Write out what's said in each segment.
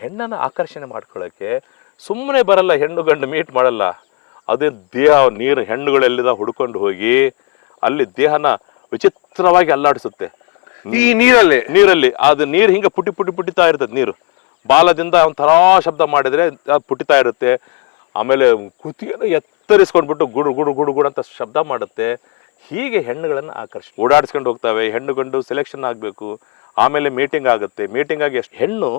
ಹೆಣ್ಣನ್ನು ಆಕರ್ಷಣೆ ಮಾಡ್ಕೊಳ್ಳೋಕ್ಕೆ ಸುಮ್ಮನೆ ಬರಲ್ಲ ಹೆಣ್ಣು ಗಂಡು ಮೀಟ್ ಮಾಡಲ್ಲ. ಅದೇ ದೇಹ ನೀರು ಹೆಣ್ಣುಗಳೆಲ್ಲಿದ ಹುಡ್ಕೊಂಡು ಹೋಗಿ ಅಲ್ಲಿ ದೇಹನ ವಿಚಿತ್ರವಾಗಿ ಅಲ್ಲಾಡಿಸುತ್ತೆ. ಈ ನೀರಲ್ಲಿ? ನೀರಲ್ಲಿ. ಅದು ನೀರು ಹಿಂಗೆ ಪುಟಿ ಪುಟಿ ಪುಟಿತಾ ಇರ್ತದೆ ನೀರು. ಬಾಲದಿಂದ ಒಂಥರ ಶಬ್ದ ಮಾಡಿದರೆ ಅದು ಪುಟಿತಾ ಇರುತ್ತೆ. ಆಮೇಲೆ ಕುತ್ತಿಗೆನ ಎತ್ತರಿಸ್ಕೊಂಡ್ಬಿಟ್ಟು ಗುಡು ಗುಡು ಗುಡು ಗುಡು ಅಂತ ಶಬ್ದ ಮಾಡುತ್ತೆ. ಹೀಗೆ ಹೆಣ್ಣುಗಳನ್ನು ಆಕರ್ಷ ಓಡಾಡಿಸ್ಕೊಂಡು ಹೋಗ್ತವೆ. ಹೆಣ್ಣು ಗಂಡು ಸೆಲೆಕ್ಷನ್ ಆಗಬೇಕು. ಆಮೇಲೆ ಮೀಟಿಂಗ್ ಆಗುತ್ತೆ. ಮೀಟಿಂಗ್ ಆಗಿ ಎಷ್ಟು ಹೆಣ್ಣು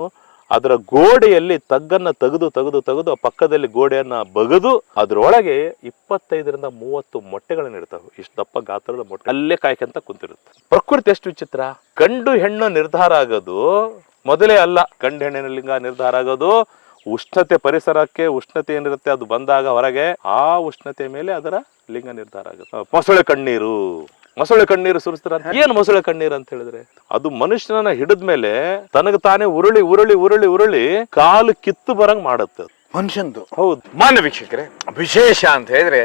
ಅದರ ಗೋಡೆಯಲ್ಲಿ ತಗ್ಗನ್ನ ತೆಗೆದು ತೆಗೆದು ತೆಗೆದು ಪಕ್ಕದಲ್ಲಿ ಗೋಡೆಯನ್ನ ಬಗೆದು ಅದರೊಳಗೆ ಇಪ್ಪತ್ತೈದರಿಂದ ಮೂವತ್ತು ಮೊಟ್ಟೆಗಳನ್ನ ಇಡ್ತಾವೆ. ಇಷ್ಟು ದಪ್ಪ ಗಾತ್ರದ ಮೊಟ್ಟೆ. ಅಲ್ಲೇ ಕಾಯ್ಕೊಂತ ಕುಂತಿರುತ್ತೆ. ಪ್ರಕೃತಿ ಎಷ್ಟು ವಿಚಿತ್ರ. ಗಂಡು ಹೆಣ್ಣು ನಿರ್ಧಾರ ಆಗೋದು ಮೊದಲೇ ಅಲ್ಲ. ಗಂಡು ಹೆಣ್ಣಿನ ಲಿಂಗ ನಿರ್ಧಾರ ಆಗೋದು. ಉಷ್ಣತೆ ಪರಿಸರಕ್ಕೆ ಉಷ್ಣತೆ ಏನಿರುತ್ತೆ ಅದು ಬಂದಾಗ ಹೊರಗೆ ಆ ಉಷ್ಣತೆ ಮೇಲೆ ಅದರ ಲಿಂಗ ನಿರ್ಧಾರ ಆಗುತ್ತೆ. ಮೊಸಳೆ ಕಣ್ಣೀರು. ಮೊಸಳೆ ಕಣ್ಣೀರು ಸುರಿಸ್ತಾರ ಏನು ಮೊಸಳೆ ಕಣ್ಣೀರು ಅಂತ ಹೇಳಿದ್ರೆ? ಅದು ಮನುಷ್ಯನನ್ನ ಹಿಡಿದ್ಮೇಲೆ ತನಗ ತಾನೇ ಉರುಳಿ ಉರುಳಿ ಉರುಳಿ ಉರುಳಿ ಕಾಲು ಕಿತ್ತು ಬರಂಗ್ ಮಾಡುತ್ತೆ. ಮನುಷ್ಯಂದು. ಹೌದು. ಮಾನ್ಯ ವೀಕ್ಷಕರೇ ವಿಶೇಷ ಅಂತ ಹೇಳಿದ್ರೆ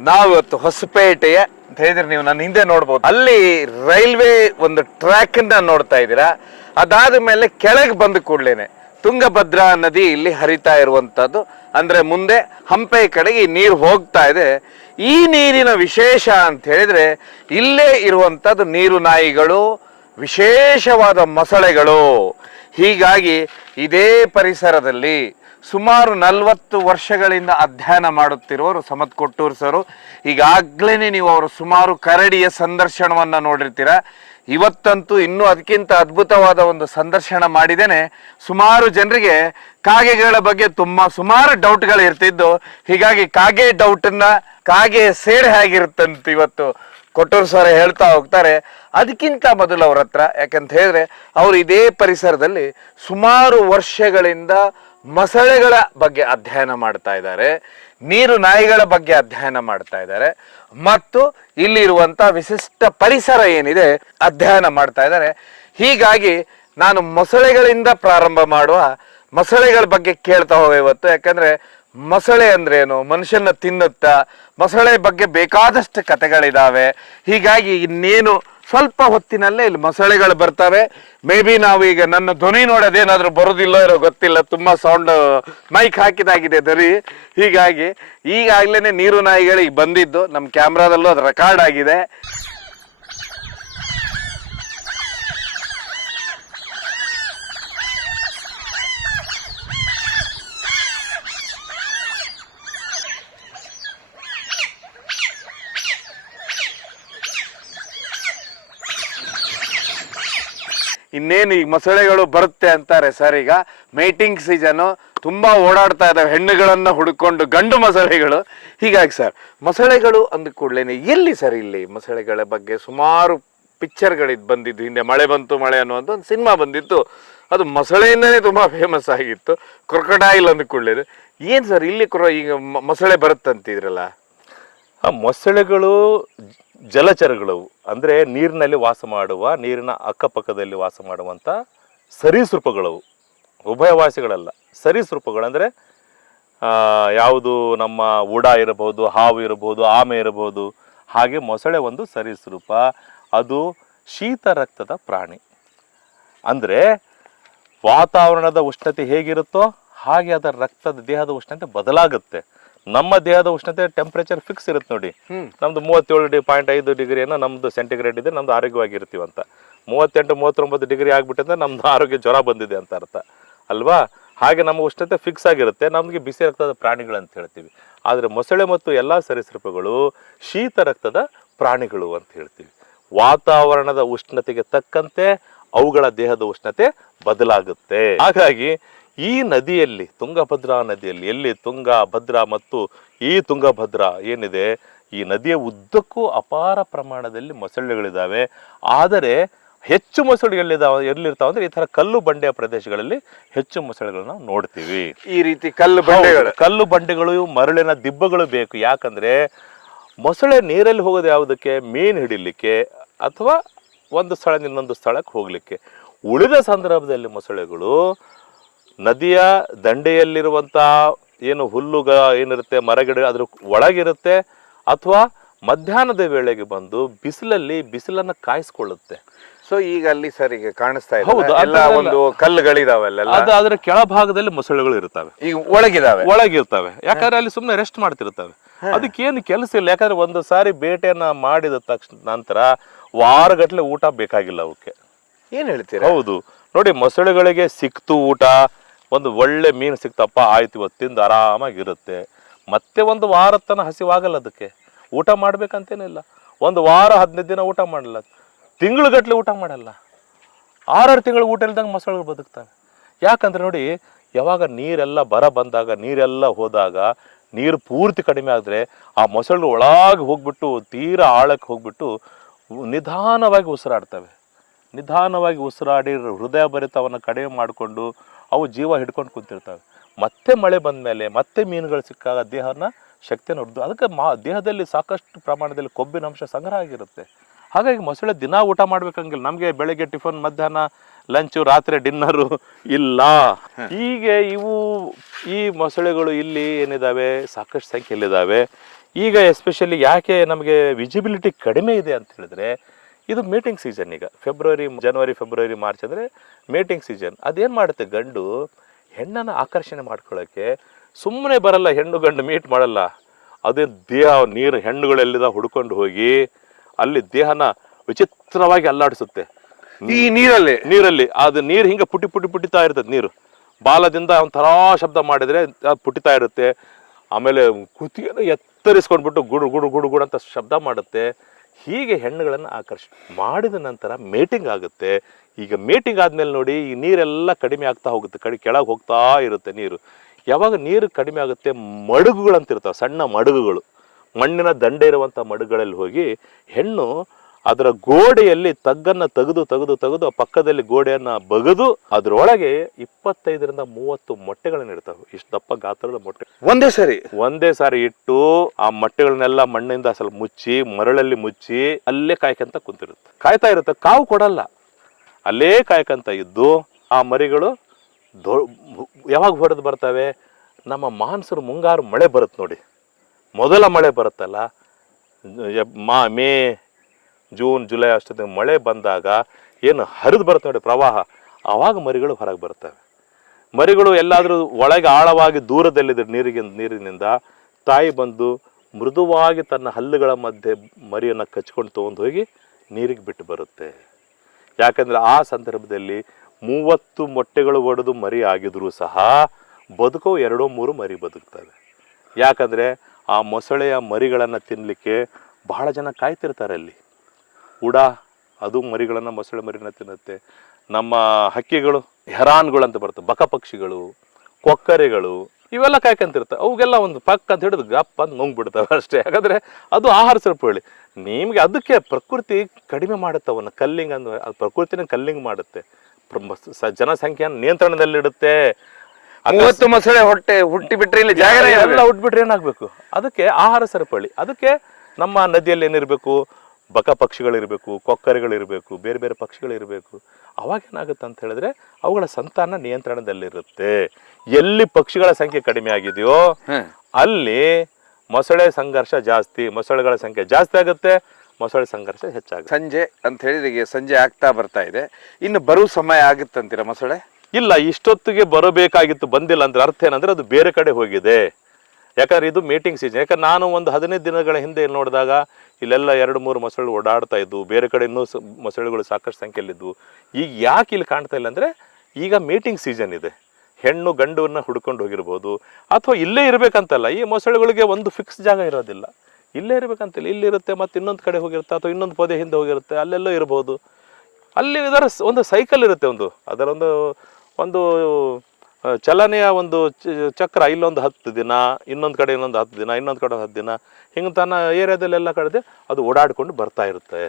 ನಾವು ಇವತ್ತು ಹೊಸಪೇಟೆಯ ಅಂತ ಹೇಳಿದ್ರೆ ನೀವು ನನ್ನ ಹಿಂದೆ ನೋಡ್ಬೋದು. ಅಲ್ಲಿ ರೈಲ್ವೆ ಒಂದು ಟ್ರ್ಯಾಕ್ ಅನ್ನ ನೋಡ್ತಾ ಇದ್ದೀರಾ? ಅದಾದ ಮೇಲೆ ಕೆಳಗೆ ಬಂದ ಕೂಡ್ಲೇನೆ ತುಂಗಭದ್ರಾ ನದಿ ಇಲ್ಲಿ ಹರಿತಾ ಇರುವಂತದ್ದು ಅಂದ್ರೆ ಮುಂದೆ ಹಂಪೆ ಕಡೆಗೆ ನೀರು ಹೋಗ್ತಾ ಇದೆ. ಈ ನೀರಿನ ವಿಶೇಷ ಅಂತ ಹೇಳಿದ್ರೆ ಇಲ್ಲೇ ಇರುವಂತದ್ದು ನೀರು ನಾಯಿಗಳು ವಿಶೇಷವಾದ ಮೊಸಳೆಗಳು. ಹೀಗಾಗಿ ಇದೇ ಪರಿಸರದಲ್ಲಿ ಸುಮಾರು ನಲವತ್ತು ವರ್ಷಗಳಿಂದ ಅಧ್ಯಯನ ಮಾಡುತ್ತಿರುವರು ಸಮತ್ ಕೊಟ್ಟೂರ್ ಸರು. ಈಗಾಗ್ಲೇ ನೀವು ಅವರು ಸುಮಾರು ಕರಡಿಯ ಸಂದರ್ಶನವನ್ನು ನೋಡಿರ್ತೀರ. ಇವತ್ತಂತೂ ಇನ್ನೂ ಅದಕ್ಕಿಂತ ಅದ್ಭುತವಾದ ಒಂದು ಸಂದರ್ಶನ ಮಾಡಿದ್ದೇನೆ. ಸುಮಾರು ಜನರಿಗೆ ಕಾಗೆಗಳ ಬಗ್ಗೆ ತುಂಬಾ ಸುಮಾರು ಡೌಟ್ಗಳು ಇರ್ತಿದ್ದು. ಹೀಗಾಗಿ ಕಾಗೆ ಡೌಟನ್ನ ಕಾಗೆ ಸೇಡ್ ಹೇಗಿರುತ್ತಂತ ಇವತ್ತು ಕೊಟ್ಟೂರು ಸರ್ ಹೇಳ್ತಾ ಹೋಗ್ತಾರೆ. ಅದಕ್ಕಿಂತ ಮೊದಲು ಅವ್ರ ಹತ್ರ. ಯಾಕಂತ ಹೇಳಿದ್ರೆ, ಅವ್ರು ಇದೇ ಪರಿಸರದಲ್ಲಿ ಸುಮಾರು ವರ್ಷಗಳಿಂದ ಮೊಸಳೆಗಳ ಬಗ್ಗೆ ಅಧ್ಯಯನ ಮಾಡ್ತಾ ಇದ್ದಾರೆ, ನೀರು ನಾಯಿಗಳ ಬಗ್ಗೆ ಅಧ್ಯಯನ ಮಾಡ್ತಾ ಇದ್ದಾರೆ, ಮತ್ತು ಇಲ್ಲಿರುವಂತ ವಿಶಿಷ್ಟ ಪರಿಸರ ಏನಿದೆ ಅಧ್ಯಯನ ಮಾಡ್ತಾ ಇದ್ದಾರೆ. ಹೀಗಾಗಿ ನಾನು ಮೊಸಳೆಗಳಿಂದ ಪ್ರಾರಂಭ ಮಾಡುವ ಮೊಸಳೆಗಳ ಬಗ್ಗೆ ಕೇಳ್ತಾ ಹೋಗ ಇವತ್ತು. ಯಾಕಂದ್ರೆ ಮೊಸಳೆ ಅಂದ್ರೇನು? ಮನುಷ್ಯನ ತಿನ್ನುತ್ತಾ ಮೊಸಳೆ ಬಗ್ಗೆ ಬೇಕಾದಷ್ಟು ಕತೆಗಳಿದಾವೆ ಹೀಗಾಗಿ ಇನ್ನೇನು ಸ್ವಲ್ಪ ಹೊತ್ತಿನಲ್ಲೇ ಇಲ್ಲಿ ಮೊಸಳೆಗಳು ಬರ್ತವೆ. ಮೇ ಬಿ ನಾವು ಈಗ ನನ್ನ ಧ್ವನಿ ನೋಡೋದೇನಾದ್ರೂ ಬರೋದಿಲ್ಲ ಇರೋ ಗೊತ್ತಿಲ್ಲ. ತುಂಬಾ ಸೌಂಡ್ ಮೈಕ್ ಹಾಕಿದಾಗಿದೆ ದರಿ ಹೀಗಾಗಿ ಈಗಾಗ್ಲೇನೆ ನೀರು ನಾಯಿಗಳಿಗೆ ಬಂದಿದ್ದು. ನಮ್ಮ ಕ್ಯಾಮ್ರಾದಲ್ಲೂ ಅದು ರೆಕಾರ್ಡ್ ಆಗಿದೆ. ಇನ್ನೇನು ಈಗ ಮೊಸಳೆಗಳು ಬರುತ್ತೆ ಅಂತಾರೆ ಸರ್ ಈಗ? ಮೇಟಿಂಗ್ ಸೀಸನ್ ತುಂಬಾ ಓಡಾಡ್ತಾ ಇದಾವೆ ಹೆಣ್ಣುಗಳನ್ನ ಹುಡುಕೊಂಡು ಗಂಡು ಮೊಸಳೆಗಳು. ಹೀಗಾಗಿ ಸರ್, ಮೊಸಳೆಗಳು ಅಂದ ಕೂಡಲೇ ಎಲ್ಲಿ ಸರ್ ಇಲ್ಲಿ ಮೊಸಳೆಗಳ ಬಗ್ಗೆ ಸುಮಾರು ಪಿಕ್ಚರ್ಗಳಿದ್ ಬಂದಿದ್ದು, ಹಿಂದೆ ಮಳೆ ಬಂತು ಮಳೆ ಅನ್ನುವಂಥ ಒಂದು ಸಿನಿಮಾ ಬಂದಿತ್ತು. ಅದು ಮೊಸಳೆಯಿಂದನೇ ತುಂಬಾ ಫೇಮಸ್ ಆಗಿತ್ತು ಕ್ರೊಕಡೈಲ್ ಅಂದ ಏನ್ ಸರ್ ಇಲ್ಲಿ ಕ್ರೊ- ಈಗ ಮೊಸಳೆ ಬರುತ್ತಂತಿದ್ರಲ್ಲ? ಆ ಮೊಸಳೆಗಳು ಜಲಚರಗಳು ಅಂದರೆ ನೀರಿನಲ್ಲಿ ವಾಸ ಮಾಡುವ ನೀರಿನ ಅಕ್ಕಪಕ್ಕದಲ್ಲಿ ವಾಸ ಮಾಡುವಂಥ ಉಭಯವಾಸಿಗಳಲ್ಲ. ಸರೀಸೃಪಗಳು ಅಂದ್ರೆ ಆ, ಯಾವುದು ನಮ್ಮ ಉಡ ಇರಬಹುದು ಹಾವು ಇರಬಹುದು ಆಮೆ ಇರಬಹುದು ಹಾಗೆ ಮೊಸಳೆ ಒಂದು ಸರೀಸೃಪ. ಅದು ಶೀತ ರಕ್ತದ ಪ್ರಾಣಿ. ಅಂದರೆ ವಾತಾವರಣದ ಉಷ್ಣತೆ ಹೇಗಿರುತ್ತೋ ಹಾಗೆ ಅದರ ರಕ್ತದ ದೇಹದ ಉಷ್ಣತೆ ಬದಲಾಗುತ್ತೆ. ನಮ್ಮ ದೇಹದ ಉಷ್ಣತೆ ಟೆಂಪರೇಚರ್ ಫಿಕ್ಸ್ ಇರುತ್ತೆ ನೋಡಿ. ನಮ್ದು ಮೂವತ್ತೇಳು ಡಿ ಪಾಯಿಂಟ್ ಐದು ಡಿಗ್ರಿ ಏನೋ ನಮ್ದು ಸೆಂಟಿಗ್ರೇಡ್ ಇದೆ ನಮ್ದು ಆರೋಗ್ಯವಾಗಿರ್ತೀವಿ ಅಂತ. ಮೂವತ್ತೆಂಟು ಮೂವತ್ತೊಂಬತ್ತು ಡಿಗ್ರಿ ಆಗ್ಬಿಟ್ಟಿದ್ರೆ ನಮ್ದು ಆರೋಗ್ಯ ಜ್ವರ ಬಂದಿದೆ ಅಂತ ಅರ್ಥ. ಅಲ್ವಾ? ಹಾಗೆ ನಮ್ಮ ಉಷ್ಣತೆ ಫಿಕ್ಸ್ ಆಗಿರುತ್ತೆ ನಮಗೆ ಬಿಸಿ ರಕ್ತದ ಪ್ರಾಣಿಗಳು ಅಂತ ಹೇಳ್ತೀವಿ. ಆದರೆ ಮೊಸಳೆ ಮತ್ತು ಎಲ್ಲಾ ಸರೀಸೃಪಗಳು ಶೀತ ರಕ್ತದ ಪ್ರಾಣಿಗಳು ಅಂತ ಹೇಳ್ತೀವಿ. ವಾತಾವರಣದ ಉಷ್ಣತೆಗೆ ತಕ್ಕಂತೆ ಅವುಗಳ ದೇಹದ ಉಷ್ಣತೆ ಬದಲಾಗುತ್ತೆ. ಹಾಗಾಗಿ ಈ ನದಿಯಲ್ಲಿ ತುಂಗಭದ್ರಾ ನದಿಯಲ್ಲಿ ಎಲ್ಲಿ ತುಂಗ ಭದ್ರಾ ಮತ್ತು ಈ ತುಂಗಭದ್ರಾ ಏನಿದೆ ಈ ನದಿಯ ಉದ್ದಕ್ಕೂ ಅಪಾರ ಪ್ರಮಾಣದಲ್ಲಿ ಮೊಸಳೆಗಳಿದ್ದಾವೆ ಆದರೆ ಹೆಚ್ಚು ಮೊಸಳೆಗಳಿದಾವೆ ಎಲ್ಲಿರ್ತಾವ ಅಂದ್ರೆ ಈ ತರ ಕಲ್ಲು ಬಂಡೆಯ ಪ್ರದೇಶಗಳಲ್ಲಿ ಹೆಚ್ಚು ಮೊಸಳೆಗಳನ್ನ ನಾವು ನೋಡ್ತೀವಿ. ಈ ರೀತಿ ಕಲ್ಲು ಬಂಡೆಗಳು. ಕಲ್ಲು ಬಂಡೆಗಳು ಮರಳಿನ ದಿಬ್ಬಗಳು ಬೇಕು. ಯಾಕಂದ್ರೆ ಮೊಸಳೆ ನೀರಲ್ಲಿ ಹೋಗೋದು ಯಾವುದಕ್ಕೆ? ಮೀನು ಹಿಡಿಲಿಕ್ಕೆ ಅಥವಾ ಒಂದು ಸ್ಥಳದಿಂದ ಇನ್ನೊಂದು ಸ್ಥಳಕ್ಕೆ ಹೋಗ್ಲಿಕ್ಕೆ. ಉಳಿದ ಸಂದರ್ಭದಲ್ಲಿ ಮೊಸಳೆಗಳು ನದಿಯ ದಂಡೆಯಲ್ಲಿರುವಂತ ಏನು ಹುಲ್ಲುಗ ಏನಿರುತ್ತೆ ಮರಗಿಡ ಅದ್ರ ಒಳಗಿರುತ್ತೆ ಅಥವಾ ಮಧ್ಯಾಹ್ನದ ವೇಳೆಗೆ ಬಂದು ಬಿಸಿಲಲ್ಲಿ ಬಿಸಿಲನ್ನು ಕಾಯಿಸ್ಕೊಳ್ಳುತ್ತೆ. ಸೊ ಈಗ ಅಲ್ಲಿ ಸರ್ ಈಗ ಕಾಣಿಸ್ತಾ ಹೌದು, ಇದೆ ಎಲ್ಲ ಅದೆಲ್ಲ- ಒಂದು ಕಲ್ಲುಗಳಿದಾವಲ್ಲ ಅದು ಅದರ ಕೆಳಭಾಗದಲ್ಲಿ ಮೊಸಳೆಗಳು ಇರ್ತವೆ ಈಗ ಒಳಗಿದಾವೆ. ಒಳಗಿರ್ತವೆ. ಯಾಕಂದ್ರೆ ಅಲ್ಲಿ ಸುಮ್ಮನೆ ರೆಸ್ಟ್ ಮಾಡ್ತಿರ್ತವೆ ಅದಕ್ಕೇನು ಕೆಲಸ ಇಲ್ಲ. ಯಾಕಂದ್ರೆ ಒಂದು ಸಾರಿ ಬೇಟೆಯನ್ನ ಮಾಡಿದ ತಕ್ಷಣ ನಂತರ ವಾರಗಟ್ಟಲೆ ಊಟ ಬೇಕಾಗಿಲ್ಲ ಅವಕ್ಕೆ. ಏನ್ ಹೇಳ್ತೀರಾ? ಹೌದು. ನೋಡಿ ಮೊಸಳೆಗಳಿಗೆ ಸಿಕ್ತು ಊಟ ಒಂದು ಒಳ್ಳೆ ಮೀನು ಸಿಕ್ತಪ್ಪ, ಆಯ್ತು ಇವತ್ತು ತಿಂದು ಆರಾಮಾಗಿರುತ್ತೆ. ಮತ್ತೆ ಒಂದು ವಾರ ತನ ಹಸಿವಾಗಲ್ಲ ಅದಕ್ಕೆ. ಊಟ ಮಾಡ್ಬೇಕಂತೇನಿಲ್ಲ. ಒಂದು ವಾರ ಹದಿನೈದು ದಿನ ಊಟ ಮಾಡಲ್ಲ. ತಿಂಗಳುಗಟ್ಟಲೆ ಊಟ ಮಾಡಲ್ಲ. ಆರಾರು ತಿಂಗಳು ಊಟ ಇಲ್ದಂಗೆ ಮೊಸಳೆಗಳು ಬದುಕ್ತವೆ. ಯಾಕಂದ್ರೆ ನೋಡಿ, ಯಾವಾಗ ನೀರೆಲ್ಲ ಬರ ಬಂದಾಗ, ನೀರೆಲ್ಲ ಹೋದಾಗ, ನೀರು ಪೂರ್ತಿ ಕಡಿಮೆ ಆದರೆ ಆ ಮೊಸಳು ಒಳಗೆ ಹೋಗ್ಬಿಟ್ಟು ತೀರಾ ಆಳಕ್ಕೆ ಹೋಗ್ಬಿಟ್ಟು ನಿಧಾನವಾಗಿ ಉಸಿರಾಡ್ತವೆ. ನಿಧಾನವಾಗಿ ಉಸಿರಾಡಿ ಹೃದಯ ಭರಿತವನ್ನು ಕಡಿಮೆ ಮಾಡಿಕೊಂಡು ಅವು ಜೀವ ಹಿಡ್ಕೊಂಡು ಕುಂತಿರ್ತವೆ. ಮತ್ತೆ ಮಳೆ ಬಂದ ಮೇಲೆ ಮತ್ತೆ ಮೀನುಗಳು ಸಿಕ್ಕಾಗ ದೇಹನ ಶಕ್ತಿಯನ್ನು ಹೊಡೆದು ಅದಕ್ಕೆ ಮಾ ದೇಹದಲ್ಲಿ ಸಾಕಷ್ಟು ಪ್ರಮಾಣದಲ್ಲಿ ಕೊಬ್ಬಿನ ಅಂಶ ಸಂಗ್ರಹ ಆಗಿರುತ್ತೆ. ಹಾಗಾಗಿ ಮೊಸಳೆ ದಿನ ಊಟ ಮಾಡ್ಬೇಕಂಗಿಲ್ಲ. ನಮಗೆ ಬೆಳಗ್ಗೆ ಟಿಫನ್ ಮಧ್ಯಾಹ್ನ ಲಂಚು ರಾತ್ರಿ ಡಿನ್ನರು ಇಲ್ಲ. ಹೀಗೆ ಇವು ಈ ಮೊಸಳೆಗಳು ಇಲ್ಲಿ ಏನಿದಾವೆ? ಸಾಕಷ್ಟು ಸಂಖ್ಯೆಯಲ್ಲಿದ್ದಾವೆ ಈಗ ಎಸ್ಪೆಷಲಿ ಯಾಕೆ ನಮಗೆ ವಿಜಿಬಿಲಿಟಿ ಕಡಿಮೆ ಇದೆ ಅಂತ ಹೇಳಿದ್ರೆ ಇದು ಮೀಟಿಂಗ್ ಸೀಸನ್ ಈಗ. ಫೆಬ್ರವರಿ ಜನವರಿ ಫೆಬ್ರವರಿ ಮಾರ್ಚ್ ಅಂದರೆ ಮೀಟಿಂಗ್ ಸೀಸನ್ ಅದೇನು ಮಾಡುತ್ತೆ ಗಂಡು ಹೆಣ್ಣನ್ನು ಆಕರ್ಷಣೆ ಮಾಡ್ಕೊಳ್ಳೋಕ್ಕೆ ಸುಮ್ಮನೆ ಬರಲ್ಲ ಹೆಣ್ಣು ಗಂಡು ಮೀಟ್ ಮಾಡಲ್ಲ. ಅದೇ ದೇಹ ನೀರು ಹೆಣ್ಣುಗಳೆಲ್ಲಿದ ಹುಡ್ಕೊಂಡು ಹೋಗಿ ಅಲ್ಲಿ ದೇಹನ ವಿಚಿತ್ರವಾಗಿ ಅಲ್ಲಾಡಿಸುತ್ತೆ. ಈ ನೀರಲ್ಲಿ? ನೀರಲ್ಲಿ. ಅದು ನೀರು ಹಿಂಗೆ ಪುಟಿ ಪುಟಿ ಪುಟಿತಾ ಇರ್ತದೆ ನೀರು. ಬಾಲದಿಂದ ಒಂಥರ ಶಬ್ದ ಮಾಡಿದರೆ ಅದು ಪುಟಿತಾ ಇರುತ್ತೆ. ಆಮೇಲೆ ಕುತ್ತಿಗೆನ ಎತ್ತರಿಸ್ಕೊಂಡ್ಬಿಟ್ಟು ಗುಡು ಗುಡು ಗುಡು ಗುಡು ಅಂತ ಶಬ್ದ ಮಾಡುತ್ತೆ. ಹೀಗೆ ಹೆಣ್ಣುಗಳನ್ನು ಆಕರ್ಷ, ಮಾಡಿದ ನಂತರ ಮೇಟಿಂಗ್ ಆಗುತ್ತೆ. ಈಗ ಮೇಟಿಂಗ್ ಆದಮೇಲೆ ನೋಡಿ, ಈ ನೀರೆಲ್ಲ ಕಡಿಮೆ ಆಗ್ತಾ ಹೋಗುತ್ತೆ. ಕಡಿ ಕೆಳಗೆ ಹೋಗ್ತಾ ಇರುತ್ತೆ ನೀರು. ಯಾವಾಗ ನೀರು ಕಡಿಮೆ ಆಗುತ್ತೆ, ಮಡುಗುಗಳಂತಿರ್ತಾವೆ, ಸಣ್ಣ ಮಡುಗುಗಳು. ಮಣ್ಣಿನ ದಂಡೆ ಇರುವಂಥ ಮಡುಗಳಲ್ಲಿ ಹೋಗಿ ಹೆಣ್ಣು ಅದರ ಗೋಡೆಯಲ್ಲಿ ತಗ್ಗನ್ನ ತೆಗೆದು ತೆಗೆದು ತೆಗೆದು ಆ ಪಕ್ಕದಲ್ಲಿ ಗೋಡೆಯನ್ನ ಬಗದು ಅದರೊಳಗೆ ಇಪ್ಪತ್ತೈದರಿಂದ ಮೂವತ್ತು ಮೊಟ್ಟೆಗಳನ್ನ ಇಡ್ತಾವೆ. ಇಷ್ಟು ದಪ್ಪ ಗಾತ್ರದ ಮೊಟ್ಟೆ. ಒಂದೇ ಸಾರಿ? ಒಂದೇ ಸಾರಿ ಇಟ್ಟು ಆ ಮೊಟ್ಟೆಗಳನ್ನೆಲ್ಲ ಮಣ್ಣಿಂದ ಸ್ವಲ್ಪ ಮುಚ್ಚಿ ಮರಳಲ್ಲಿ ಮುಚ್ಚಿ ಅಲ್ಲೇ ಕಾಯ್ಕಂತ ಕುಂತಿರುತ್ತೆ. ಕಾಯ್ತಾ ಇರುತ್ತೆ ಕಾವು ಕೊಡಲ್ಲ. ಅಲ್ಲೇ ಕಾಯ್ಕಂತ ಇದ್ದು ಆ ಮರಿಗಳು ದೊ ಯಾವಾಗ ಹೊಡೆದು ಬರ್ತವೆ? ನಮ್ಮ ಮಾನ್ಸೂರು ಮುಂಗಾರು ಮಳೆ ಬರುತ್ತೆ ನೋಡಿ. ಮೊದಲ ಮಳೆ ಬರುತ್ತಲ್ಲ ಮಾ ಮೇ ಜೂನ್, ಜುಲೈ ಅಷ್ಟೊತ್ತಿಗೆ ಮಳೆ ಬಂದಾಗ ಏನು ಹರಿದು ಬರುತ್ತೆ ನೋಡಿ ಪ್ರವಾಹ. ಆವಾಗ ಮರಿಗಳು ಹೊರಗೆ ಬರ್ತವೆ. ಮರಿಗಳು ಎಲ್ಲಾದರೂ ಒಳಗೆ ಆಳವಾಗಿ ದೂರದಲ್ಲಿದ್ದ ನೀರಿಗೆ ನೀರಿನಿಂದ ತಾಯಿ ಬಂದು ಮೃದುವಾಗಿ ತನ್ನ ಹಲ್ಲುಗಳ ಮಧ್ಯೆ ಮರಿಯನ್ನು ಕಚ್ಕೊಂಡು ತೊಗೊಂಡು ಹೋಗಿ ನೀರಿಗೆ ಬಿಟ್ಟು ಬರುತ್ತೆ. ಯಾಕಂದರೆ ಆ ಸಂದರ್ಭದಲ್ಲಿ ಮೂವತ್ತು ಮೊಟ್ಟೆಗಳು ಒಡೆದು ಮರಿ ಆಗಿದ್ರೂ ಸಹ ಬದುಕೋ ಎರಡೋ ಮೂರು ಮರಿ ಬದುಕ್ತವೆ. ಯಾಕಂದರೆ ಆ ಮೊಸಳೆಯ ಮರಿಗಳನ್ನು ತಿನ್ನಲಿಕ್ಕೆ ಬಹಳ ಜನ ಕಾಯ್ತಿರ್ತಾರೆ ಅಲ್ಲಿ. ಉಡ ಅದು ಮರಿಗಳನ್ನು ಮೊಸಳೆ ಮರಿನ ತಿನ್ನುತ್ತೆ. ನಮ್ಮ ಹಕ್ಕಿಗಳು ಹೆರಾನ್ಗಳು ಅಂತ ಬರ್ತವೆ ಬಕ ಪಕ್ಷಿಗಳು ಕೊಕ್ಕರೆಗಳು ಇವೆಲ್ಲ ಕಾಯ್ಕೊಂತಿರ್ತವೆ ಅವೆಲ್ಲ ಒಂದು ಪಕ್ಕ ಅಂತ ಹಿಡಿದು ಗಪ್ಪ ಅಂತ ನುಂಗ್ಬಿಡ್ತವೆ ಅಷ್ಟೇ. ಯಾಕಂದ್ರೆ ಅದು ಆಹಾರ ಸರಪಳಿ. ನಿಮ್ಗೆ ಅದಕ್ಕೆ ಪ್ರಕೃತಿ ಕಡಿಮೆ ಮಾಡುತ್ತೆ ಅವನ್ನ. ಕಲ್ಲಿಂಗ್ ಅಂದ್ರೆ ಅದು ಪ್ರಕೃತಿನ ಕಲ್ಲಿಂಗ್ ಮಾಡುತ್ತೆ. ಜನಸಂಖ್ಯೆಯನ್ನು ನಿಯಂತ್ರಣದಲ್ಲಿಡುತ್ತೆ. ಮೂವತ್ತು ಮೊಸಳೆ ಹೊಟ್ಟೆ ಹುಟ್ಟಿ ಬಿಟ್ರೆ ಇಲ್ಲಿ ಜಾಗನೇ ಎಲ್ಲ. ಉಟ್ಬಿಟ್ರೆ ಏನಾಗಬೇಕು? ಅದಕ್ಕೆ ಆಹಾರ ಸರಪಳಿ. ಅದಕ್ಕೆ ನಮ್ಮ ನದಿಯಲ್ಲಿ ಏನಿರಬೇಕು? ಬಕ ಪಕ್ಷಿಗಳಿರಬೇಕು ಕೊಕ್ಕರೆಗಳಿರಬೇಕು ಬೇರೆ ಬೇರೆ ಪಕ್ಷಿಗಳಿರಬೇಕು. ಅವಾಗ ಏನಾಗುತ್ತೆ ಅಂತ ಹೇಳಿದ್ರೆ ಅವುಗಳ ಸಂತಾನ ನಿಯಂತ್ರಣದಲ್ಲಿರುತ್ತೆ. ಎಲ್ಲಿ ಪಕ್ಷಿಗಳ ಸಂಖ್ಯೆ ಕಡಿಮೆ ಆಗಿದೆಯೋ ಅಲ್ಲಿ ಮೊಸಳೆ ಸಂಘರ್ಷ ಜಾಸ್ತಿ ಮೊಸಳೆಗಳ ಸಂಖ್ಯೆ ಜಾಸ್ತಿ ಆಗುತ್ತೆ ಮೊಸಳೆ ಸಂಘರ್ಷ ಹೆಚ್ಚಾಗುತ್ತೆ. ಸಂಜೆ ಅಂತ ಹೇಳಿದ್ರೆ ಸಂಜೆ ಆಗ್ತಾ ಬರ್ತಾ ಇದೆ. ಇನ್ನು ಬರುವ ಸಮಯ ಆಗುತ್ತಂತೀರಾ ಮೊಸಳೆ? ಇಲ್ಲ ಇಷ್ಟೊತ್ತಿಗೆ ಬರಬೇಕಾಗಿತ್ತು ಬಂದಿಲ್ಲ ಅಂದ್ರೆ ಅರ್ಥ ಏನಂದ್ರೆ ಅದು ಬೇರೆ ಕಡೆ ಹೋಗಿದೆ. ಯಾಕಂದ್ರೆ ಇದು ಮೀಟಿಂಗ್ ಸೀಸನ್ ಯಾಕಂದ್ರೆ ನಾನು ಒಂದು ಹದಿನೈದು ದಿನಗಳ ಹಿಂದೆ ನೋಡಿದಾಗ ಇಲ್ಲೆಲ್ಲ ಎರಡು, ಮೂರು ಮೊಸಳೆಗಳು ಓಡಾಡ್ತಾ ಇದ್ವು. ಬೇರೆ ಕಡೆ ಇನ್ನೂ ಮೊಸಳೆಗಳು ಸಾಕಷ್ಟು ಸಂಖ್ಯೆಯಲ್ಲಿದ್ವು. ಈಗ ಯಾಕೆ ಇಲ್ಲಿ ಕಾಣ್ತಾ ಇಲ್ಲ ಅಂದ್ರೆ ಈಗ ಮೀಟಿಂಗ್ ಸೀಸನ್ ಇದೆ. ಹೆಣ್ಣು ಗಂಡನ್ನ ಹುಡ್ಕೊಂಡು ಹೋಗಿರ್ಬೋದು. ಅಥವಾ ಇಲ್ಲೇ ಇರಬೇಕಂತಲ್ಲ, ಈ ಮೊಸಳೆಗಳಿಗೆ ಒಂದು ಫಿಕ್ಸ್ ಜಾಗ ಇರೋದಿಲ್ಲ. ಇಲ್ಲೇ ಇರ್ಬೇಕಂತಿಲ್ಲ. ಇಲ್ಲಿರುತ್ತೆ ಮತ್ತೆ ಇನ್ನೊಂದು ಕಡೆ ಹೋಗಿರುತ್ತೆ ಅಥವಾ ಇನ್ನೊಂದು ಪೊದೆ ಹಿಂದೆ ಹೋಗಿರುತ್ತೆ. ಅಲ್ಲೆಲ್ಲೋ ಇರ್ಬೋದು. ಅಲ್ಲಿ ಇದರ ಒಂದು ಸೈಕಲ್ ಇರುತ್ತೆ ಒಂದು. ಅದರ ಒಂದು ಒಂದು ಚಲನೆಯ ಒಂದು ಚಕ್ರ ಇಲ್ಲೊಂದು ಹತ್ತು ದಿನ ಇನ್ನೊಂದು ಕಡೆ ಇನ್ನೊಂದು ಹತ್ತು ದಿನ ಇನ್ನೊಂದು ಕಡೆ ಹತ್ತು ದಿನ ಹಿಂಗೆ ತನ್ನ ಏರಿಯಾದಲ್ಲೆಲ್ಲ ಕಡೆ ಅದು ಓಡಾಡ್ಕೊಂಡು ಬರ್ತಾ ಇರುತ್ತೆ.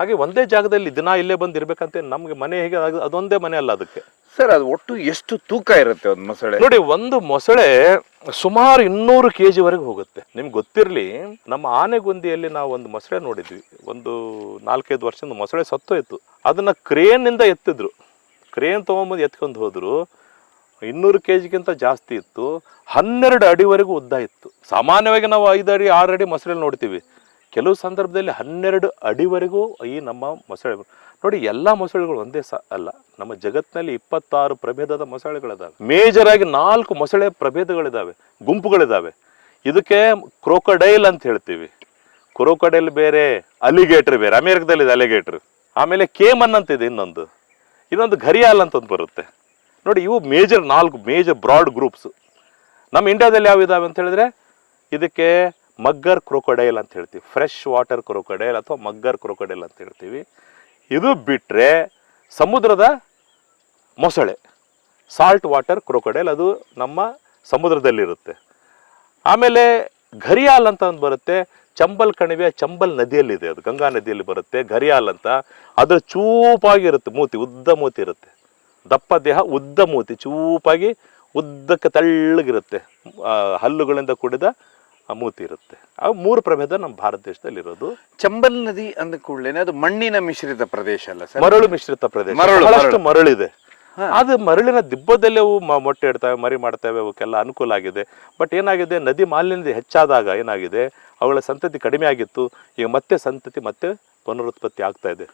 ಹಾಗೆ ಒಂದೇ ಜಾಗದಲ್ಲಿ ದಿನ ಇಲ್ಲೇ ಬಂದು ಇರ್ಬೇಕಂತ ನಮ್ಗೆ ಮನೆ ಹೇಗೆ ಅದೊಂದೇ ಮನೆ ಅಲ್ಲ ಅದಕ್ಕೆ. ಸರ್ ಅದು ಒಟ್ಟು ಎಷ್ಟು ತೂಕ ಇರುತ್ತೆ ಒಂದು ಮೊಸಳೆ? ನೋಡಿ ಒಂದು ಮೊಸಳೆ ಸುಮಾರು ಇನ್ನೂರು ಕೆ ವರೆಗೆ ಹೋಗುತ್ತೆ. ನಿಮ್ಗೆ ಗೊತ್ತಿರಲಿ ನಮ್ಮ ಆನೆಗುಂದಿಯಲ್ಲಿ ನಾವು ಒಂದು ಮೊಸಳೆ ನೋಡಿದ್ವಿ. ಒಂದು ನಾಲ್ಕೈದು ವರ್ಷದ ಮೊಸಳೆ ಸತ್ತೋಯ್ತು. ಅದನ್ನ ಕ್ರೇನ್ನಿಂದ ಎತ್ತಿದ್ರು. ಕ್ರೇನ್ ತೊಗೊಂಬಂದು ಎತ್ಕೊಂಡು ಹೋದ್ರು. ಇನ್ನೂರು ಕೆ ಜಿಗಿಂತ ಜಾಸ್ತಿ ಇತ್ತು. ಹನ್ನೆರಡು ಅಡಿವರೆಗೂ ಉದ್ದ ಇತ್ತು. ಸಾಮಾನ್ಯವಾಗಿ ನಾವು ಐದು ಅಡಿ, ಆರು ಅಡಿ ಮೊಸಳೆ ನೋಡ್ತೀವಿ. ಕೆಲವು ಸಂದರ್ಭದಲ್ಲಿ ಹನ್ನೆರಡು ಅಡಿವರೆಗೂ ಈ ನಮ್ಮ ಮೊಸಳೆ ನೋಡಿ ಎಲ್ಲ ಮೊಸಳೆಗಳು ಒಂದೇ ಸ, ಅಲ್ಲ, ನಮ್ಮ ಜಗತ್ತಿನಲ್ಲಿ ಇಪ್ಪತ್ತಾರು ಪ್ರಭೇದದ ಮೊಸಳೆಗಳಿದಾವೆ. ಮೇಜರ್ ಆಗಿ ನಾಲ್ಕು ಮೊಸಳೆ ಪ್ರಭೇದಗಳಿದ್ದಾವೆ ಗುಂಪುಗಳಿದಾವೆ. ಇದಕ್ಕೆ ಕ್ರೋಕಡೈಲ್ ಅಂತ ಹೇಳ್ತೀವಿ. ಕ್ರೋಕಡೈಲ್ ಬೇರೆ, ಅಲಿಗೇಟರ್ ಬೇರೆ ಅಮೆರಿಕದಲ್ಲಿ ಅಲಿಗೇಟರ್. ಆಮೇಲೆ ಕೇಮನ್ ಅಂತ ಇದೆ ಇನ್ನೊಂದು. ಇನ್ನೊಂದು ಘರಿಯಾಲ್ ಅಂತ ಒಂದು ಬರುತ್ತೆ. ನೋಡಿ, ಇವು ಮೇಜರ್ ನಾಲ್ಕು ಮೇಜರ್ ಬ್ರಾಡ್ ಗ್ರೂಪ್ಸ್ ನಮ್ಮ ಇಂಡಿಯಾದಲ್ಲಿ ಯಾವ ಇದಾವೆ ಅಂತ ಹೇಳಿದ್ರೆ, ಇದಕ್ಕೆ ಮಗ್ಗರ್ ಕ್ರೊಕೊಡೈಲ್ ಅಂತ ಹೇಳ್ತೀವಿ. ಫ್ರೆಶ್ ವಾಟರ್ ಕ್ರೊಕೊಡೈಲ್ ಅಥವಾ ಮಗ್ಗರ್ ಕ್ರೊಕೊಡೈಲ್ ಅಂತ ಹೇಳ್ತೀವಿ. ಇದು ಬಿಟ್ಟರೆ ಸಮುದ್ರದ ಮೊಸಳೆ ಸಾಲ್ಟ್ ವಾಟರ್ ಕ್ರೊಕೊಡೈಲ್ ಅದು ನಮ್ಮ ಸಮುದ್ರದಲ್ಲಿರುತ್ತೆ. ಆಮೇಲೆ ಘರಿಯಾಲ್ ಅಂತ ಒಂದು ಬರುತ್ತೆ. ಚಂಬಲ್ ಕಣಿವೆ ಚಂಬಲ್ ನದಿಯಲ್ಲಿದೆ ಅದು. ಗಂಗಾ ನದಿಯಲ್ಲಿ ಬರುತ್ತೆ ಘರಿಯಾಲ್ ಅಂತ. ಅದರ ಚೂಪಾಗಿರುತ್ತೆ ಮೂತಿ, ಉದ್ದ ಮೂತಿ ಇರುತ್ತೆ. ದಪ್ಪ ದೇಹ ಉದ್ದ ಮೂತಿ ಚೂಪಾಗಿ ಉದ್ದಕ್ಕೆ ತಳ್ಳಗಿರುತ್ತೆ. ಹಲ್ಲುಗಳಿಂದ ಕೂಡಿದ ಮೂತಿ ಇರುತ್ತೆ. ಆ ಮೂರು ಪ್ರಭೇದ ನಮ್ಮ ಭಾರತ ದೇಶದಲ್ಲಿ ಇರೋದು. ಚಂಬಲ್ ನದಿ ಅಂದ ಕೂಡಲೇ ಅದು ಮಣ್ಣಿನ ಮಿಶ್ರಿತ ಪ್ರದೇಶ ಅಲ್ಲ ಸರ್? ಮರಳು ಮಿಶ್ರಿತ ಪ್ರದೇಶ. ಮರಳು, ಬಹಳಷ್ಟು ಮರಳಿದೆ. ಅದು ಮರಳಿನ ದಿಬ್ಬದಲ್ಲಿ ಅವು ಮೊಟ್ಟೆ ಇಡ್ತವೆ ಮರಿ ಮಾಡ್ತವೆ ಅವಕ್ಕೆಲ್ಲ ಅನುಕೂಲ ಆಗಿದೆ. ಬಟ್ ಏನಾಗಿದೆ ನದಿ ಮಾಲಿನ್ಯ ಹೆಚ್ಚಾದಾಗ ಏನಾಗಿದೆ ಅವುಗಳ ಸಂತತಿ ಕಡಿಮೆ ಆಗಿತ್ತು. ಈಗ ಮತ್ತೆ ಸಂತತಿ ಮತ್ತೆ ಪುನರುತ್ಪತ್ತಿ ಆಗ್ತಾ ಇದೆ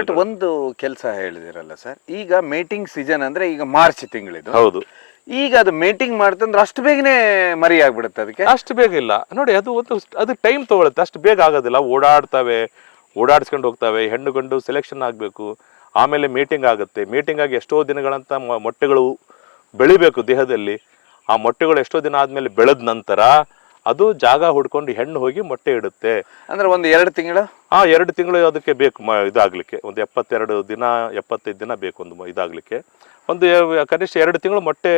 ಬಟ್ ಒಂದು ಕೆಲಸ ಹೇಳಿದಿರಲ್ಲ ಸರ್ ಈಗ ಮೇಟಿಂಗ್ ಸೀಸನ್ ಅಂದ್ರೆ ಈಗ ಮಾರ್ಚ್ ತಿಂಗಳಿದು. ಹೌದು. ಈಗ ಅದು ಮೇಟಿಂಗ್ ಮಾಡ್ತಂದ್ರೆ ಅಷ್ಟು ಬೇಗನೆ ಮರಿ ಆಗ್ಬಿಡುತ್ತೆ ಅದಕ್ಕೆ? ಅಷ್ಟು ಬೇಗ ಇಲ್ಲ. ನೋಡಿ ಅದು ಒಂದು ಅದು ಟೈಮ್ ತಗೊಳುತ್ತೆ. ಅಷ್ಟು ಬೇಗ ಆಗೋದಿಲ್ಲ. ಓಡಾಡ್ತವೆ ಓಡಾಡ್ಸ್ಕೊಂಡು ಹೋಗ್ತವೆ ಹೆಣ್ಣು ಗಂಡು ಸೆಲೆಕ್ಷನ್ ಆಗಬೇಕು. ಆಮೇಲೆ ಮೀಟಿಂಗ್ ಆಗುತ್ತೆ. ಮೀಟಿಂಗ್ ಆಗಿ ಎಷ್ಟೋ ದಿನಗಳಂತ ಮೊಟ್ಟೆಗಳು ಬೆಳಿಬೇಕು ದೇಹದಲ್ಲಿ. ಆ ಮೊಟ್ಟೆಗಳು ಎಷ್ಟೋ ದಿನ ಆದಮೇಲೆ ಬೆಳೆದ ನಂತರ ಅದು ಜಾಗ ಹುಡ್ಕೊಂಡು ಹೆಣ್ಣು ಹೋಗಿ ಮೊಟ್ಟೆ ಇಡುತ್ತೆ. ಅಂದ್ರೆ ಒಂದು ಎರಡು ತಿಂಗಳು? ಆ ಎರಡು ತಿಂಗಳು ಅದಕ್ಕೆ ಬೇಕು ಮ ಇದಾಗಲಿಕ್ಕೆ. ಒಂದು ಎಪ್ಪತ್ತೆರಡು ದಿನ ಎಪ್ಪತ್ತೈದು ದಿನ ಬೇಕು ಒಂದು ಮ- ಇದಾಗಲಿಕ್ಕೆ. ಒಂದು ಎ- ಕನಿಷ್ಠ ಎರಡು ತಿಂಗಳು ಮೊಟ್ಟೆ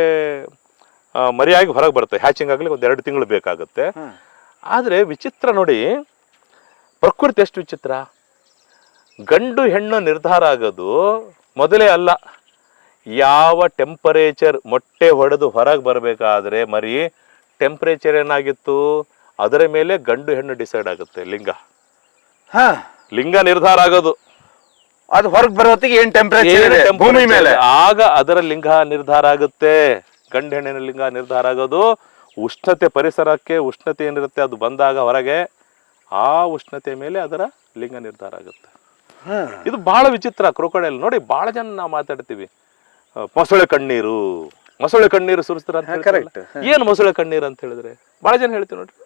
ಆ, ಮರಿಯಾಗಿ ಹೊರಗೆ ಬರುತ್ತೆ. ಹ್ಯಾಚಿಂಗ್ ಆಗ್ಲಿಕ್ಕೆ ಒಂದು ಎರಡು ತಿಂಗಳು ಬೇಕಾಗುತ್ತೆ. ಆದರೆ ವಿಚಿತ್ರ ನೋಡಿ ಪ್ರಕೃತಿ ಎಷ್ಟು ವಿಚಿತ್ರ. ಗಂಡು ಹೆಣ್ಣು ನಿರ್ಧಾರ ಆಗೋದು ಮೊದಲೇ ಅಲ್ಲ. ಯಾವ ಟೆಂಪರೇಚರ್ ಮೊಟ್ಟೆ ಹೊಡೆದು ಹೊರಗೆ ಬರಬೇಕಾದ್ರೆ ಮರಿ ಟೆಂಪರೇಚರ್ ಏನಾಗಿತ್ತು? ಅದರ ಮೇಲೆ ಗಂಡು ಹೆಣ್ಣು ಡಿಸೈಡ್ ಆಗುತ್ತೆ ಲಿಂಗ. ಹಾ. ಲಿಂಗ ನಿರ್ಧಾರ ಆಗೋದು. ಅದು ಹೊರಗೆ ಬರೋತ್ತಿಗೆ ಏನ್ ಟೆಂಪರೇಚರ್ ಏನು ಭೂಮಿ ಮೇಲೆ. ಆಗ ಅದರ ಲಿಂಗ ನಿರ್ಧಾರ ಆಗುತ್ತೆ. ಗಂಡು ಹೆಣ್ಣಿನ ಲಿಂಗ ನಿರ್ಧಾರ ಆಗೋದು. ಉಷ್ಣತೆ ಪರಿಸರಕ್ಕೆ ಉಷ್ಣತೆ ಏನಿರುತ್ತೆ ಅದು ಬಂದಾಗ ಹೊರಗೆ ಆ ಉಷ್ಣತೆ ಮೇಲೆ ಅದರ ಲಿಂಗ ನಿರ್ಧಾರ ಆಗುತ್ತೆ. ಹಾ. ಇದು ಬಹಳ ವಿಚಿತ್ರ ಕ್ರೋಕಡೆಯಲ್ಲಿ. ನೋಡಿ ಬಹಳ ಜನ ನಾವು ಮಾತಾಡ್ತೀವಿ. ಪಸಳೆ ಮೊಸಳೆ ಕಣ್ಣೀರು. ಮೊಸಳೆ ಕಣ್ಣೀರು ಸುರಿಸ್ತಾರ ಅಂತ ಹಾ, ಏನು ಮೊಸಳೆ ಕಣ್ಣೀರು ಅಂತ ಹೇಳಿದ್ರೆ? ಬಹಳ ಜನ ಹೇಳ್ತೀವಿ ನೋಡ್ರಿ.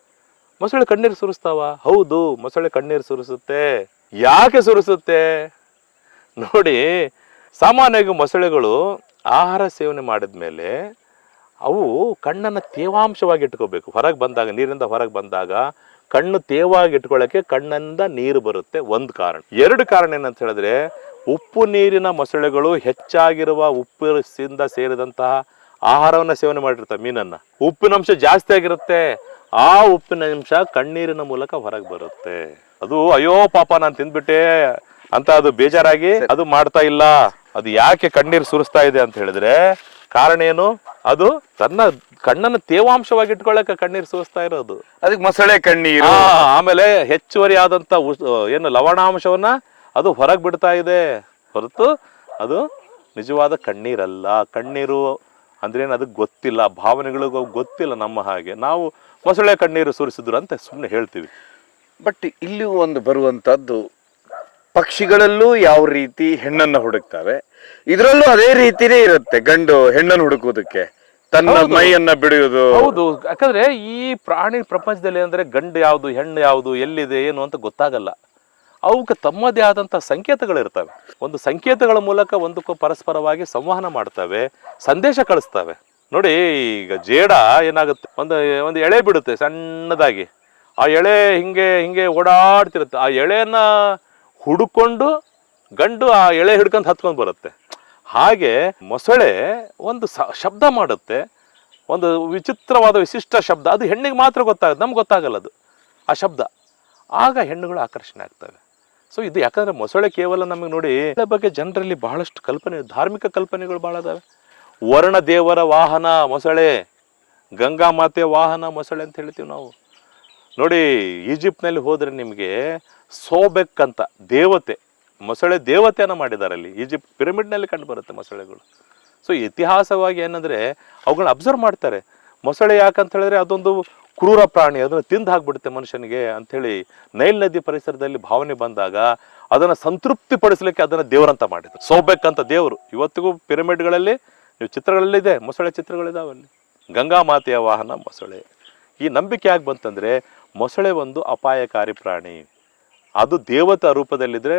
ಮೊಸಳೆ ಕಣ್ಣೀರು ಸುರಿಸ್ತಾವ? ಹೌದು ಮೊಸಳೆ ಕಣ್ಣೀರು ಸುರಿಸುತ್ತೆ. ಯಾಕೆ ಸುರಿಸುತ್ತೆ? ನೋಡಿ ಸಾಮಾನ್ಯವಾಗಿ ಮೊಸಳೆಗಳು ಆಹಾರ ಸೇವನೆ ಮಾಡಿದ್ಮೇಲೆ ಅವು ಕಣ್ಣನ್ನು ತೇವಾಂಶವಾಗಿ ಇಟ್ಕೋಬೇಕು. ಹೊರಗೆ ಬಂದಾಗ ನೀರಿಂದ ಹೊರಗೆ ಬಂದಾಗ ಕಣ್ಣು ತೇವಾಗಿ ಇಟ್ಕೊಳ್ಳೋಕೆ ಕಣ್ಣಿಂದ ನೀರು ಬರುತ್ತೆ. ಒಂದು ಕಾರಣ. ಎರಡು ಕಾರಣ ಏನಂತ ಹೇಳಿದ್ರೆ ಉಪ್ಪು ನೀರಿನ ಮೊಸಳೆಗಳು ಹೆಚ್ಚಾಗಿರುವ ಉಪ್ಪಿನಿಂದ ಸೇರಿದಂತಹ ಆಹಾರವನ್ನ ಸೇವನೆ ಮಾಡಿರ್ತಾರೆ ಮೀನನ್ನ. ಉಪ್ಪಿನಂಶ ಜಾಸ್ತಿ ಆಗಿರುತ್ತೆ. ಆ ಉಪ್ಪಿನ ಅಂಶ ಕಣ್ಣೀರಿನ ಮೂಲಕ ಹೊರಗೆ ಬರುತ್ತೆ. ಅದು ಅಯ್ಯೋ ಪಾಪ ನಾನು ತಿಂದ್ಬಿಟ್ಟೆ. ಅಂತ ಅದು ಬೇಜಾರಾಗಿ ಅದು ಮಾಡ್ತಾ ಇಲ್ಲ. ಅದು ಯಾಕೆ ಕಣ್ಣೀರು ಸುರಿಸ್ತಾ ಇದೆ ಅಂತ ಹೇಳಿದ್ರೆ ಕಾರಣ ಏನು? ಅದು ತನ್ನ ಕಣ್ಣನ್ನು ತೇವಾಂಶವಾಗಿ ಇಟ್ಕೊಳ್ಳಕ್ಕೆ ಕಣ್ಣೀರು ಸುರಿಸ್ತಾ ಇರೋದು. ಅದಕ್ಕೆ ಮೊಸಳೆ ಕಣ್ಣೀರು. ಆಮೇಲೆ ಹೆಚ್ಚುವರಿ ಆದಂತ ಏನು ಲವಣಾಂಶವನ್ನ ಅದು ಹೊರಗೆ ಬಿಡ್ತಾ ಇದೆ. ಹೊರತು ಅದು ನಿಜವಾದ ಕಣ್ಣೀರಲ್ಲ. ಕಣ್ಣೀರು ಅಂದ್ರೇನು ಅದಕ್ಕೆ ಗೊತ್ತಿಲ್ಲ ಭಾವನೆಗಳಿಗೂ ಗೊತ್ತಿಲ್ಲ ನಮ್ಮ ಹಾಗೆ. ನಾವು ಮೊಸಳೆ ಕಣ್ಣೀರು ಸುರಿಸಿದ್ರು ಅಂತ ಸುಮ್ಮನೆ ಹೇಳ್ತೀವಿ. ಬಟ್ ಇಲ್ಲಿ ಒಂದು ಬರುವಂತದ್ದು ಪಕ್ಷಿಗಳಲ್ಲೂ ಯಾವ ರೀತಿ ಹೆಣ್ಣನ್ನ ಹುಡುಕ್ತವೆ ಇದರಲ್ಲೂ ಅದೇ ರೀತಿನೇ ಇರುತ್ತೆ ಗಂಡು ಹೆಣ್ಣನ್ನು ಹುಡುಕುವುದಕ್ಕೆ. ತನ್ನ ಮೈಯನ್ನ ಬಿಡುವುದು. ಹೌದು. ಯಾಕಂದ್ರೆ ಈ ಪ್ರಾಣಿ ಪ್ರಪಂಚದಲ್ಲಿ ಅಂದ್ರೆ ಗಂಡು ಯಾವುದು ಹೆಣ್ಣು ಯಾವುದು ಎಲ್ಲಿದೆ ಏನು ಅಂತ ಗೊತ್ತಾಗಲ್ಲ. ಅವಕ್ಕೆ ತಮ್ಮದೇ ಆದಂಥ ಸಂಕೇತಗಳಿರ್ತವೆ. ಒಂದು ಸಂಕೇತಗಳ ಮೂಲಕ ಒಂದಕ್ಕೂ ಪರಸ್ಪರವಾಗಿ ಸಂವಹನ ಮಾಡ್ತವೆ, ಸಂದೇಶ ಕಳಿಸ್ತವೆ. ನೋಡಿ, ಈಗ ಜೇಡ ಏನಾಗುತ್ತೆ? ಒಂದು ಒಂದು ಎಳೆ ಬಿಡುತ್ತೆ ಸಣ್ಣದಾಗಿ. ಆ ಎಳೆ ಹಿಂಗೆ ಹಿಂಗೆ ಓಡಾಡ್ತಿರುತ್ತೆ. ಆ ಎಳೆನ ಹುಡುಕೊಂಡು ಗಂಡು ಆ ಎಳೆ ಹಿಡ್ಕೊಂಡು ಹತ್ಕೊಂಡು ಬರುತ್ತೆ. ಹಾಗೆ ಮೊಸಳೆ ಒಂದು ಶಬ್ದ ಮಾಡುತ್ತೆ. ಒಂದು ವಿಚಿತ್ರವಾದ ವಿಶಿಷ್ಟ ಶಬ್ದ. ಅದು ಹೆಣ್ಣಿಗೆ ಮಾತ್ರ ಗೊತ್ತಾಗುತ್ತೆ, ನಮ್ಗೆ ಗೊತ್ತಾಗಲ್ಲ ಅದು. ಆ ಶಬ್ದ. ಆಗ ಹೆಣ್ಣುಗಳು ಆಕರ್ಷಣೆ ಆಗ್ತವೆ. ಸೊ ಇದು ಯಾಕಂದ್ರೆ ಮೊಸಳೆ ಕೇವಲ ನಮಗೆ ನೋಡಿ ಬಗ್ಗೆ ಜನರಲ್ಲಿ ಬಹಳಷ್ಟು ಕಲ್ಪನೆ, ಧಾರ್ಮಿಕ ಕಲ್ಪನೆಗಳು ಬಹಳ ಅದಾವೆ. ವರ್ಣ ದೇವರ ವಾಹನ ಮೊಸಳೆ, ಗಂಗಾ ಮಾತೆ ವಾಹನ ಮೊಸಳೆ ಅಂತ ಹೇಳ್ತೀವಿ ನಾವು. ನೋಡಿ, ಈಜಿಪ್ಟ್ನಲ್ಲಿ ಹೋದ್ರೆ ನಿಮಗೆ ಸೋಬೆಕ್ ಅಂತ ದೇವತೆ, ಮೊಸಳೆ ದೇವತೆಯನ್ನು ಮಾಡಿದ್ದಾರೆ ಅಲ್ಲಿ. ಈಜಿಪ್ಟ್ ಪಿರಮಿಡ್ನಲ್ಲಿ ಕಂಡು ಬರುತ್ತೆ ಮೊಸಳೆಗಳು. ಸೊ ಇತಿಹಾಸವಾಗಿ ಏನಂದ್ರೆ ಅವುಗಳನ್ನ ಅಬ್ಸರ್ವ್ ಮಾಡ್ತಾರೆ. ಮೊಸಳೆ ಯಾಕಂತ ಹೇಳಿದ್ರೆ ಅದೊಂದು ಕ್ರೂರ ಪ್ರಾಣಿ ಅದನ್ನು ತಿಂದು ಹಾಕ್ಬಿಡುತ್ತೆ ಮನುಷ್ಯನಿಗೆ ಅಂಥೇಳಿ ನೈಲ್ ನದಿ ಪರಿಸರದಲ್ಲಿ ಭಾವನೆ ಬಂದಾಗ ಅದನ್ನು ಸಂತೃಪ್ತಿ ಪಡಿಸಲಿಕ್ಕೆ ಅದನ್ನು ದೇವರಂತ ಮಾಡಿದ್ರು. ಸೋಬೇಕಂತ ದೇವರು. ಇವತ್ತಿಗೂ ಪಿರಮಿಡ್ಗಳಲ್ಲಿ, ನೀವು ಚಿತ್ರಗಳಲ್ಲಿ ಇದೆ ಮೊಸಳೆ ಚಿತ್ರಗಳಿದಾವೆ ಅಲ್ಲಿ. ಗಂಗಾ ಮಾತೆಯ ವಾಹನ, ಮೊಸಳೆ. ಈ ನಂಬಿಕೆ ಯಾಕೆ ಬಂತಂದ್ರೆ, ಮೊಸಳೆ ಒಂದು ಅಪಾಯಕಾರಿ ಪ್ರಾಣಿ. ಅದು ದೇವತಾ ರೂಪದಲ್ಲಿದ್ದರೆ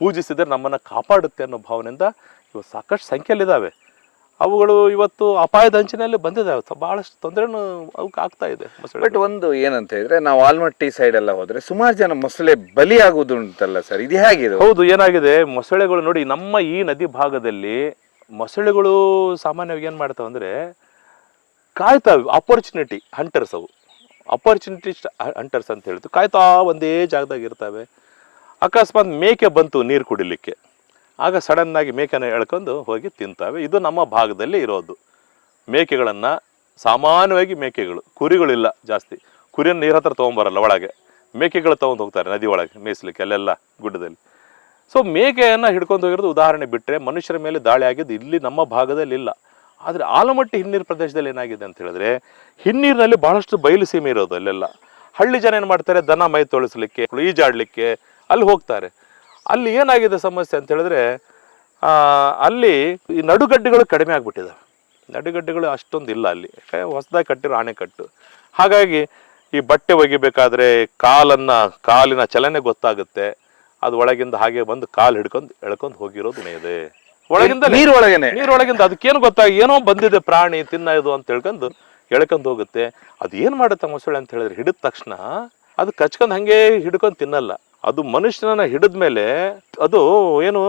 ಪೂಜಿಸಿದ್ರೆ ನಮ್ಮನ್ನು ಕಾಪಾಡುತ್ತೆ ಅನ್ನೋ ಭಾವನೆಯಿಂದ ಇವು ಸಾಕಷ್ಟು ಸಂಖ್ಯೆಯಲ್ಲಿದ್ದಾವೆ ಅವುಗಳು ಇವತ್ತು ಅಪಾಯದ ಅಂಚಿನಲ್ಲಿ ಬಂದಿದೆ. ಬಹಳಷ್ಟು ತೊಂದರೆನೂ ಅವಕ್ಕೆ ಆಗ್ತಾ ಇದೆ ಬಟ್ ಒಂದು ಏನಂತ ಹೇಳಿದ್ರೆ ನಾವು ಆಲ್ಮಟ್ಟಿ ಸೈಡ್ ಎಲ್ಲ ಹೋದ್ರೆ ಸುಮಾರು ಜನ ಮೊಸಳೆ ಬಲಿಯಾಗುವುದು ಉಂಟಲ್ಲ ಸರ್ ಇದು ಹೇಗಿದೆ? ಹೌದು ಏನಾಗಿದೆ? ಮೊಸಳೆಗಳು ನೋಡಿ ನಮ್ಮ ಈ ನದಿ ಭಾಗದಲ್ಲಿ ಮೊಸಳೆಗಳು ಸಾಮಾನ್ಯವಾಗಿ ಏನು ಮಾಡ್ತಾವೆ ಅಂದ್ರೆ ಕಾಯ್ತಾವೆ ಅಪರ್ಚುನಿಟಿ ಹಂಟರ್ಸ್ ಅವು. ಅಪರ್ಚುನಿಟಿ ಹಂಟರ್ಸ್ ಅಂತ ಹೇಳ್ತು ಕಾಯ್ತಾ ಒಂದೇ ಜಾಗದಾಗ ಇರ್ತವೆ. ಅಕಸ್ಮಾತ್ ಮೇಕೆ ಬಂತು ನೀರು ಕುಡಿಲಿಕ್ಕೆ. ಆಗ ಸಡನ್ ಆಗಿ ಮೇಕೆನ ಎಳ್ಕೊಂಡು ಹೋಗಿ ತಿಂತಾವೆ ಇದು ನಮ್ಮ ಭಾಗದಲ್ಲಿ ಇರೋದು. ಮೇಕೆಗಳನ್ನು ಸಾಮಾನ್ಯವಾಗಿ ಮೇಕೆಗಳು, ಕುರಿಗಳಿಲ್ಲ ಜಾಸ್ತಿ. ಕುರಿಯನ್ನು ನೀರ ಹತ್ರ ತೊಗೊಂಬರಲ್ಲ ಒಳಗೆ. ಮೇಕೆಗಳು ತಗೊಂಡು ಹೋಗ್ತಾರೆ ನದಿ ಒಳಗೆ, ಮೇಯಿಸ್ಲಿಕ್ಕೆ ಅಲ್ಲೆಲ್ಲ ಗುಡ್ಡದಲ್ಲಿ. ಸೊ ಮೇಕೆಯನ್ನು ಹಿಡ್ಕೊಂಡು ಹೋಗಿರೋದು ಉದಾಹರಣೆ ಬಿಟ್ಟರೆ ಮನುಷ್ಯರ ಮೇಲೆ ದಾಳಿ ಆಗಿದ್ದು ಇಲ್ಲಿ ನಮ್ಮ ಭಾಗದಲ್ಲಿ ಇಲ್ಲ. ಆದರೆ ಆಲಮಟ್ಟಿ ಹಿನ್ನೀರು ಪ್ರದೇಶದಲ್ಲಿ ಏನಾಗಿದೆ ಅಂತ ಹೇಳಿದ್ರೆ ಹಿನ್ನೀರಿನಲ್ಲಿ ಬಹಳಷ್ಟು ಬಯಲು ಸೀಮೆ ಇರೋದು ಅಲ್ಲೆಲ್ಲ. ಹಳ್ಳಿ ಜನ ಏನು ಮಾಡ್ತಾರೆ? ದನ ಮೈ ತೊಳಿಸ್ಲಿಕ್ಕೆ ಈಜಾಡಲಿಕ್ಕೆ ಅಲ್ಲಿ ಹೋಗ್ತಾರೆ. ಅಲ್ಲಿ ಏನಾಗಿದೆ ಸಮಸ್ಯೆ ಅಂತ ಹೇಳಿದ್ರೆ ಆ, ಅಲ್ಲಿ ಈ ನಡುಗಡ್ಡೆಗಳು ಕಡಿಮೆ ಆಗಿಬಿಟ್ಟಿದ್ದಾವೆ ನಡುಗಡ್ಡೆಗಳು ಅಷ್ಟೊಂದು ಇಲ್ಲ ಅಲ್ಲಿ. ಹೊಸದಾಗಿ ಕಟ್ಟಿರೋ ಅಣೆಕಟ್ಟು ಹಾಗಾಗಿ ಈ ಬಟ್ಟೆ ಒಗಿಬೇಕಾದ್ರೆ ಕಾಲನ್ನ ಕಾಲಿನ ಚಲನೆ ಗೊತ್ತಾಗುತ್ತೆ. ಅದು ಒಳಗಿಂದ ಹಾಗೆ ಬಂದು ಕಾಲು ಹಿಡ್ಕೊಂಡು ಎಳ್ಕೊಂಡು ಹೋಗಿರೋದು ಇದೆ ಒಳಗಿಂದ ನೀರೊಳಗೇನೆ ನೀರೊಳಗಿಂದ ಅದಕ್ಕೇನು ಗೊತ್ತಾಗಿ ಏನೋ ಬಂದಿದೆ ಪ್ರಾಣಿ ತಿನ್ನೋದು ಅಂತ ಹೇಳ್ಕೊಂಡು ಎಳ್ಕೊಂಡು ಹೋಗುತ್ತೆ. ಅದು ಏನು ಮಾಡುತ್ತೆ ಮೊಸಳೆ ಅಂತ ಹೇಳಿದ್ರೆ ಹಿಡಿದ ತಕ್ಷಣ ಅದು ಕಚ್ಕೊಂಡು ಹಂಗೆ ಹಿಡ್ಕೊಂಡು ತಿನ್ನಲ್ಲ. ಅದು ಮನುಷ್ಯನನ್ನ ಹಿಡಿದ್ಮೇಲೆ ಅದು ಏನು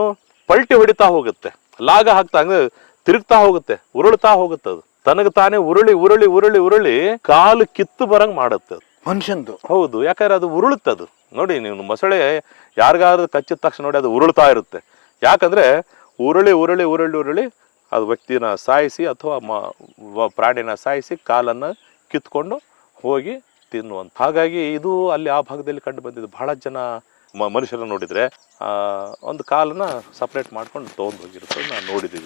ಪಲ್ಟಿ ಹೊಡಿತಾ ಹೋಗುತ್ತೆ. ಲಾಗ ಹಾಕ್ತಾ ಹಂಗೆ ತಿರುಗ್ತಾ ಹೋಗುತ್ತೆ ಉರುಳ್ತಾ ಹೋಗುತ್ತೆ ಅದು. ತನಗೆ ತಾನೇ ಉರುಳಿ ಉರುಳಿ ಉರುಳಿ ಉರುಳಿ ಕಾಲು ಕಿತ್ತು ಬರಂಗ್ ಮಾಡುತ್ತೆ ಅದು. ಮನುಷ್ಯಂದು. ಹೌದು ಯಾಕಂದ್ರೆ ಅದು ಉರುಳುತ್ತೆ ಅದು. ನೋಡಿ ನೀವು ಮೊಸಳೆ ಯಾರಿಗಾದ್ರೂ ಕಚ್ಚಿದ ತಕ್ಷಣ ನೋಡಿ ಅದು ಉರುಳ್ತಾ ಇರುತ್ತೆ. ಯಾಕಂದ್ರೆ ಉರುಳಿ ಉರುಳಿ ಉರುಳಿ ಉರುಳಿ ಅದು ವ್ಯಕ್ತಿನ ಸಾಯಿಸಿ ಅಥವಾ ಪ್ರಾಣಿನ ಸಾಯಿಸಿ ಕಾಲನ್ನು ಕಿತ್ಕೊಂಡು ಹೋಗಿ ತಿನ್ನುವಂತ. ಹಾಗಾಗಿ ಇದು ಅಲ್ಲಿ ಆ ಭಾಗದಲ್ಲಿ ಕಂಡು ಬಂದಿದ್ದು. ಬಹಳ ಜನ ಮ- ನೋಡಿದರೆ ಒಂದು ಕಾಲನ್ನ ಸಪ್ರೇಟ್ ಮಾಡ್ಕೊಂಡು ತೊಗೊಂಡು ಹೋಗಿರೋದು ನಾವು ನೋಡಿದ್ದೀವಿ